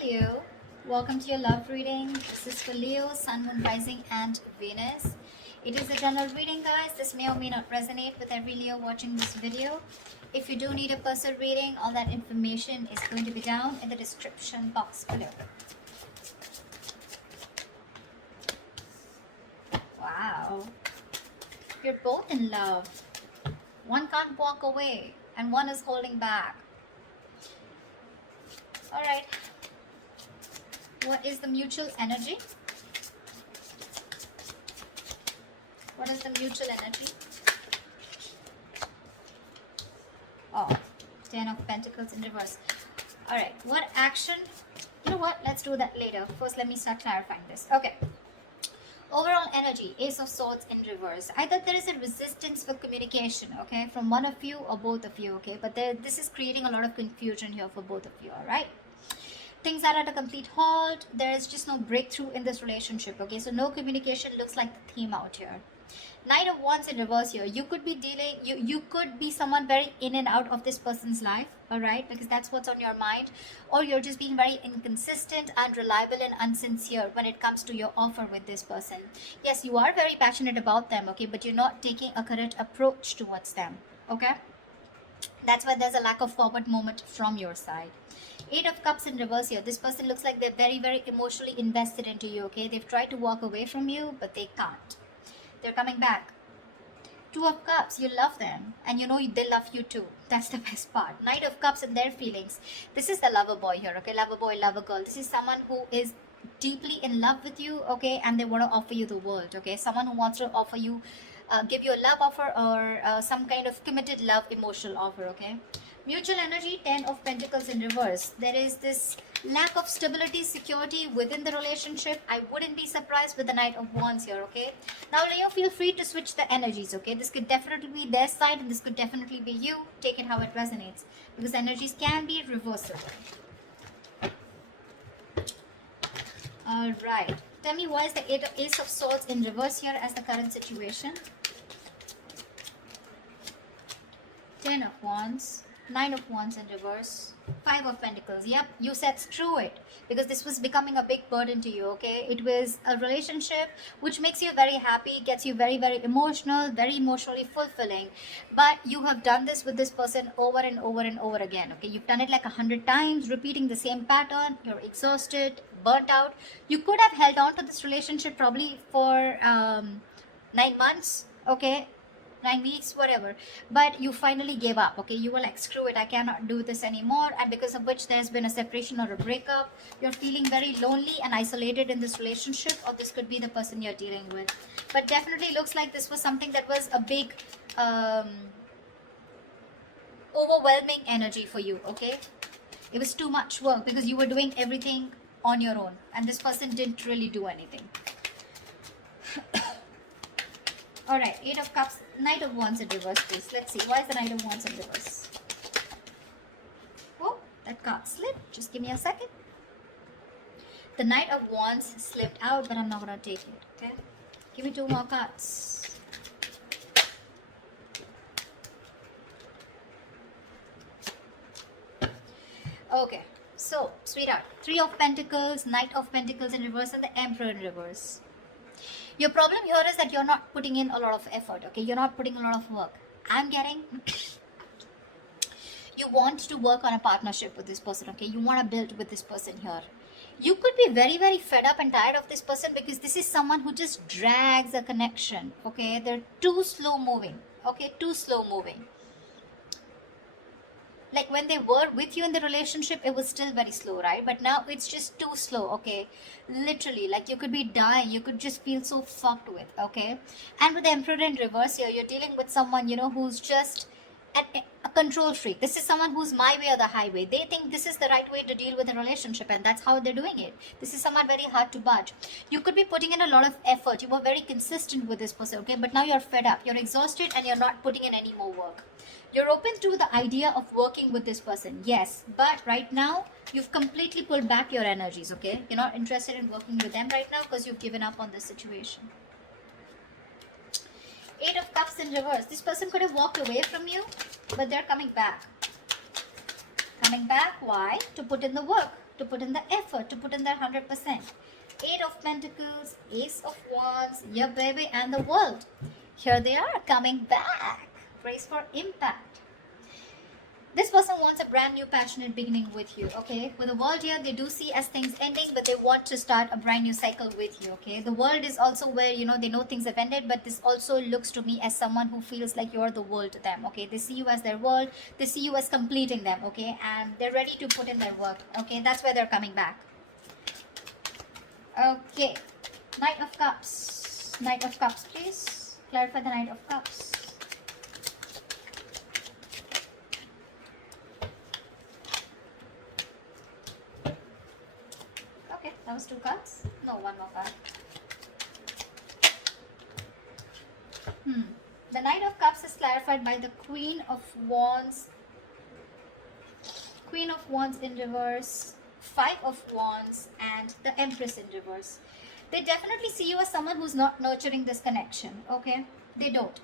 Leo, welcome to your love reading. This is for Leo, Sun, Moon, Rising, and Venus. It is a general reading, guys. This may or may not resonate with every Leo watching this video. If you do need a personal reading, all that information is going to be down in the description box below. Wow. You're both in love. One can't walk away, and one is holding back. All right. What is the mutual energy? What is the mutual energy? Oh, 10 of Pentacles in reverse. All right. What action? You know what? Let's do that later. First, let me start clarifying this. Okay. Overall energy, Ace of Swords in reverse. Either there is a resistance for communication, okay, from one of you or both of you, okay, but this is creating a lot of confusion here for both of you, all right? Things are at a complete halt. There is just no breakthrough in this relationship, okay? So no communication looks like the theme out here. Knight of Wands in reverse here. You could be dealing, you could be someone very in and out of this person's life, all right? Because that's what's on your mind. Or you're just being very inconsistent, unreliable, and unsincere when it comes to your offer with this person. Yes, you are very passionate about them, okay? But you're not taking a correct approach towards them, okay? That's why there's a lack of forward movement from your side. 8 of Cups in reverse here. This person looks like they're very, very emotionally invested into you, okay? They've tried to walk away from you, but they can't. They're coming back. 2 of Cups, you love them. And you know they love you too. That's the best part. Knight of Cups and their feelings. This is the lover boy here, okay? Lover boy, lover girl. This is someone who is deeply in love with you, okay? And they want to offer you the world, okay? Someone who wants to offer you, give you a love offer or some kind of committed love emotional offer, okay? Mutual energy, 10 of Pentacles in reverse. There is this lack of stability, security within the relationship. I wouldn't be surprised with the Knight of Wands here, okay? Now, Leo, feel free to switch the energies, okay? This could definitely be their side and this could definitely be you. Take it how it resonates because energies can be reversible. All right. Tell me, why is the Ace of Swords in reverse here as the current situation? 10 of Wands. 9 of Wands in reverse. 5 of Pentacles. Yep, you said screw it because this was becoming a big burden to you, okay? It was a relationship which makes you very happy, gets you very, very emotional, very emotionally fulfilling. But you have done this with this person over and over and over again, okay? You've done it like 100 times, repeating the same pattern. You're exhausted, burnt out. You could have held on to this relationship probably for 9 months, okay? 9 weeks, whatever, but you finally gave up, okay? You were like, screw it, I cannot do this anymore, and because of which there's been a separation or a breakup. You're feeling very lonely and isolated in this relationship, or this could be the person you're dealing with. But definitely looks like this was something that was a big overwhelming energy for you, okay? It was too much work because you were doing everything on your own and this person didn't really do anything. All right, 8 of Cups, Knight of Wands in reverse, please. Let's see. Why is the Knight of Wands in reverse? Oh, that card slipped. Just give me a second. The Knight of Wands slipped out, but I'm not going to take it, okay? Give me 2 more cards. Okay, so, sweetheart, 3 of Pentacles, Knight of Pentacles in reverse, and the Emperor in reverse. Your problem here is that you're not putting in a lot of effort, okay? You're not putting a lot of work. I'm getting you want to work on a partnership with this person, okay? You want to build with this person here. You could be very, very fed up and tired of this person because this is someone who just drags a connection, okay? They're too slow moving, okay? Too slow moving. Like when they were with you in the relationship, it was still very slow, right? But now it's just too slow, okay? Literally, like you could be dying. You could just feel so fucked with, okay? And with the Emperor in reverse here, you're dealing with someone, you know, who's just a control freak. This is someone who's my way or the highway. They think this is the right way to deal with a relationship and that's how they're doing it. This is someone very hard to budge. You could be putting in a lot of effort. You were very consistent with this person, okay? But now you're fed up. You're exhausted and you're not putting in any more work. You're open to the idea of working with this person, yes, but right now you've completely pulled back your energies, okay? You're not interested in working with them right now because you've given up on this situation. 8 of Cups in reverse. This person could have walked away from you, but they're coming back. Coming back, why? To put in the work. to put in the effort, to put in their 100%. Eight of Pentacles, Ace of Wands, your baby, and the World. Here they are coming back. Brace for impact. This person wants a brand new passionate beginning with you, okay? With the World here, they do see as things ending, but they want to start a brand new cycle with you, okay? The World is also where, you know, they know things have ended, but this also looks to me as someone who feels like you're the world to them, okay? They see you as their world, they see you as completing them, okay? And they're ready to put in their work, okay? That's why they're coming back. Okay, Knight of Cups. Knight of Cups, please. Clarify the Knight of Cups. Okay, that was 2 cards. No, 1 more card. The Knight of Cups is clarified by the Queen of Wands. Queen of Wands in reverse. 5 of Wands and the Empress in reverse. They definitely see you as someone who's not nurturing this connection, okay? They don't.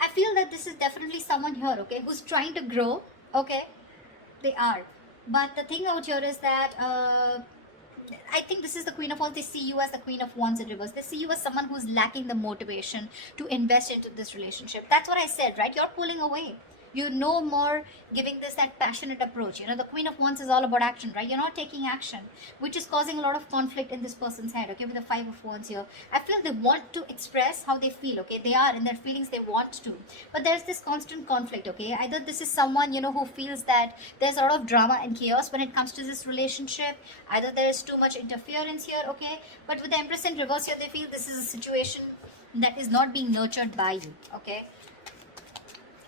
I feel that this is definitely someone here, okay, who's trying to grow, okay? They are. But the thing out here is that I think this is the Queen of Wands. They see you as the Queen of Wands in reverse. They see you as someone who's lacking the motivation to invest into this relationship. That's what I said, right? You're pulling away. You're no more giving this that passionate approach. You know, the Queen of Wands is all about action, right? You're not taking action, which is causing a lot of conflict in this person's head, okay, with the 5 of Wands here. I feel they want to express how they feel, okay? They are in their feelings, they want to. But there's this constant conflict, okay? Either this is someone, you know, who feels that there's a lot of drama and chaos when it comes to this relationship. Either there is too much interference here, okay? But with the Empress in reverse here, they feel this is a situation that is not being nurtured by you, okay?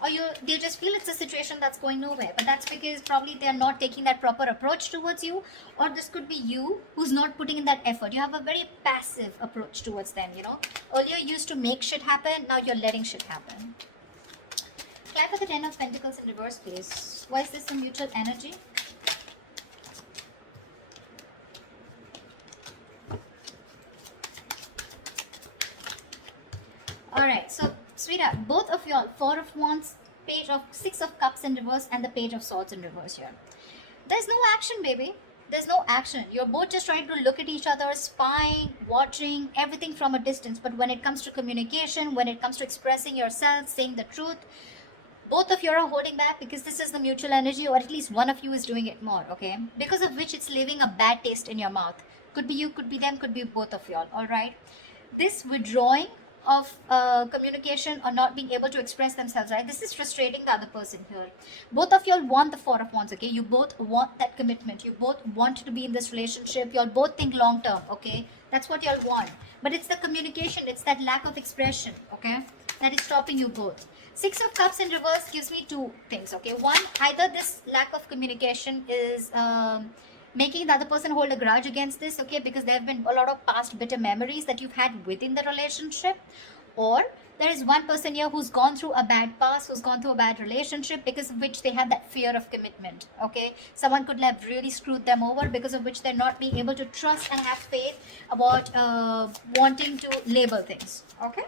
Or they just feel it's a situation that's going nowhere, but that's because probably they're not taking that proper approach towards you, or this could be you who's not putting in that effort. You have a very passive approach towards them, you know. Earlier you used to make shit happen, now you're letting shit happen. Clarify the 10 of Pentacles in reverse, please. Why is this a mutual energy? Alright, so sweetheart, both of y'all, 4 of Wands, Page of 6 of Cups in reverse, and the Page of Swords in reverse here. There's no action, baby. There's no action. You're both just trying to look at each other, spying, watching, everything from a distance. But when it comes to communication, when it comes to expressing yourself, saying the truth, both of you are holding back because this is the mutual energy, or at least one of you is doing it more, okay? Because of which it's leaving a bad taste in your mouth. Could be you, could be them, could be both of y'all, alright? This withdrawing of communication or not being able to express themselves, right? This is frustrating the other person here. Both of y'all want the 4 of Wands, okay? You both want that commitment. You both want to be in this relationship. Y'all both think long term, okay? That's what y'all want. But it's the communication, it's that lack of expression, okay? That is stopping you both. 6 of Cups in reverse gives me 2 things, okay? One, either this lack of communication is making the other person hold a grudge against this, okay, because there have been a lot of past bitter memories that you've had within the relationship, or there is one person here who's gone through a bad past, who's gone through a bad relationship, because of which they have that fear of commitment, okay? Someone could have really screwed them over, because of which they're not being able to trust and have faith about wanting to label things, okay?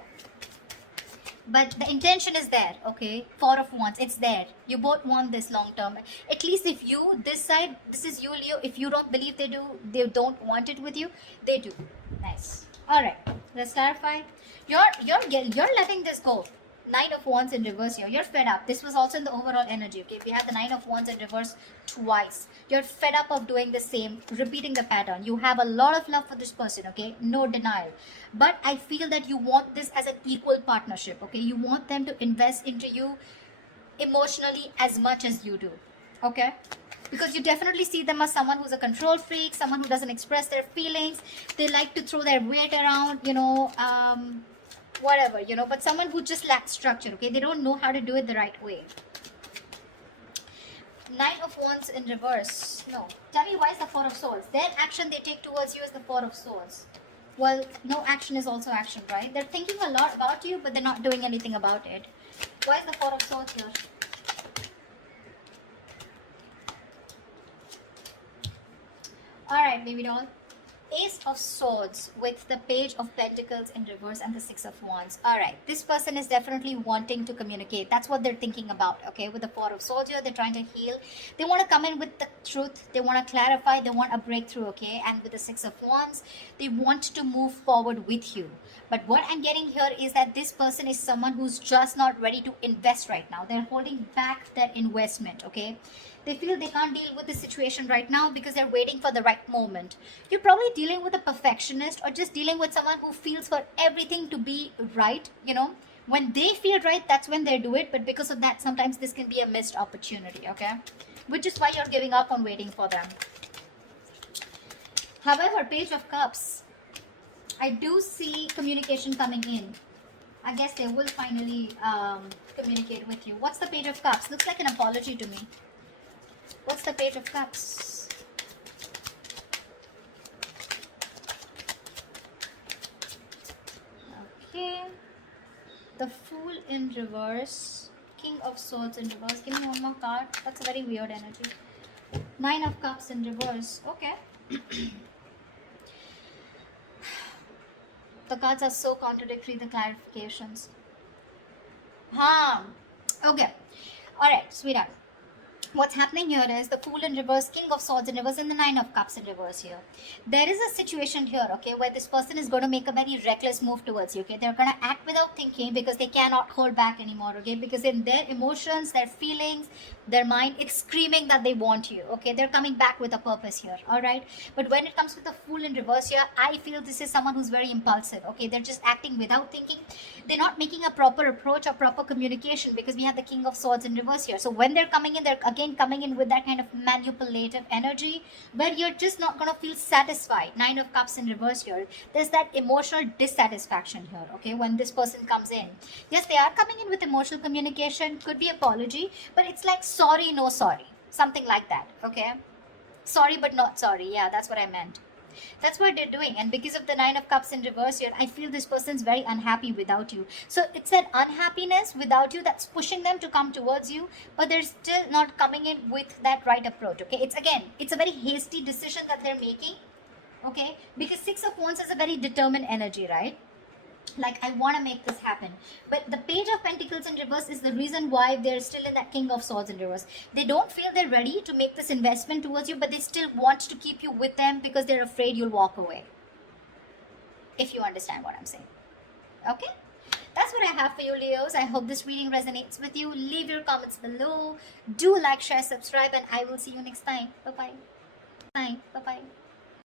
But the intention is there, okay? 4 of Wands, it's there. You both want this long term. At least if you, this side, this is you, Leo. If you don't believe they don't want it with you, they do. Nice. All right, let's clarify. You're letting this go. 9 of Wands in reverse here. You're fed up. This was also in the overall energy, okay? We have the 9 of Wands in reverse twice. You're fed up of doing the same, repeating the pattern. You have a lot of love for this person, okay? No denial. But I feel that you want this as an equal partnership, okay? You want them to invest into you emotionally as much as you do, okay? Because you definitely see them as someone who's a control freak, someone who doesn't express their feelings. They like to throw their weight around, you know, whatever, you know, but someone who just lacks structure, okay? They don't know how to do it the right way. 9 of Wands in reverse. No. Tell me, why is the 4 of Swords? Their action they take towards you is the 4 of Swords. Well, no action is also action, right? They're thinking a lot about you, but they're not doing anything about it. Why is the 4 of Swords here? Alright, baby doll. Ace of Swords with the Page of Pentacles in reverse and the Six of Wands. All right, this person is definitely wanting to communicate. That's what they're thinking about, okay? With the Four of Swords here, they're trying to heal. They want to come in with the truth. They want to clarify. They want a breakthrough, okay? And with the Six of Wands, they want to move forward with you. But what I'm getting here is that this person is someone who's just not ready to invest right now. They're holding back their investment, okay? They feel they can't deal with the situation right now because they're waiting for the right moment. You're probably dealing with a perfectionist or just dealing with someone who feels for everything to be right, you know. When they feel right, that's when they do it. But because of that, sometimes this can be a missed opportunity, okay? Which is why you're giving up on waiting for them. However, Page of Cups, I do see communication coming in. I guess they will finally communicate with you. What's the Page of Cups? Looks like an apology to me. What's the Page of Cups? Okay. The Fool in reverse. King of Swords in reverse. Give me one more card. That's a very weird energy. Nine of Cups in reverse. Okay. The cards are so contradictory, the clarifications. Okay. Alright, sweetheart. What's happening here is the Fool in reverse, King of Swords in reverse, and the Nine of Cups in reverse here. There is a situation here, okay, where this person is going to make a very reckless move towards you, okay. They're going to act without thinking because they cannot hold back anymore, okay. Because in their emotions, their feelings, their mind, it's screaming that they want you, okay. They're coming back with a purpose here, all right. But when it comes with the Fool in reverse here, I feel this is someone who's very impulsive, okay. They're just acting without thinking. They're not making a proper approach or proper communication because we have the King of Swords in reverse here. So when they're coming in, they're again coming in with that kind of manipulative energy where you're just not going to feel satisfied. Nine of Cups in reverse here. There's that emotional dissatisfaction here, okay, when this person comes in. Yes, they are coming in with emotional communication, could be apology, but it's like sorry, no sorry. Something like that, okay? Sorry, but not sorry. Yeah, that's what I meant. That's what they're doing. And because of the Nine of Cups in reverse here, I feel this person's very unhappy without you. So it's that unhappiness without you that's pushing them to come towards you, but they're still not coming in with that right approach, okay? It's a very hasty decision that they're making, okay? Because Six of Wands is a very determined energy, right? Like, I want to make this happen. But the Page of Pentacles in reverse is the reason why they're still in that King of Swords in reverse. They don't feel they're ready to make this investment towards you, but they still want to keep you with them because they're afraid you'll walk away. If you understand what I'm saying. Okay? That's what I have for you, Leos. I hope this reading resonates with you. Leave your comments below. Do like, share, subscribe, and I will see you next time. Bye-bye. Bye. Bye-bye.